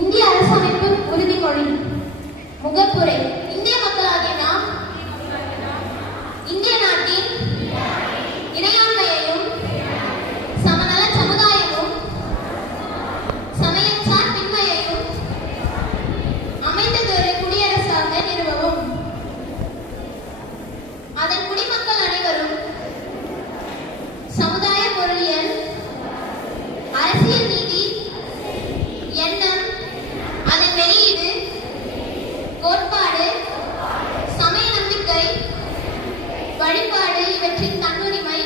இந்திய அரசமைப்பு உறுதிமொழி. முகப்புரை. இந்திய மக்களாகிய நாம் இந்திய நாட்டின் இறையாண்மையையும் சமநல சமுதாயமும் சமயச்சார் பின்மையையும் அமைந்ததொரு குடியரசாக நிறுவவும், அதன் குடிமக்கள் அனைவரும் சமுதாய பொருளியல், அரசியல் நீதி, எண்ணம், அதன் வெளியீடு, கோட்பாடு, சமய நம்பிக்கை, வழிபாடு இவற்றின் தன்னுரிமை,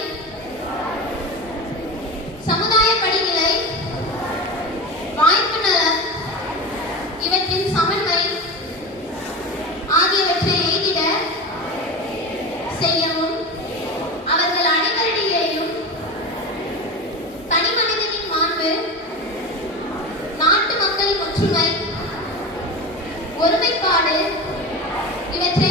சமுதாய படிநிலை, வாய்ப்பு நலம் இவற்றின் சமன்மை ஆகியவற்றை எய்திட செய்யவும், அவர்கள் அனைவரிடையேயும் தனி மனிதனின் மாண்பு, நாட்டு மக்களின் ஒற்றுமை, ஒருமைப்பாடு இவற்றை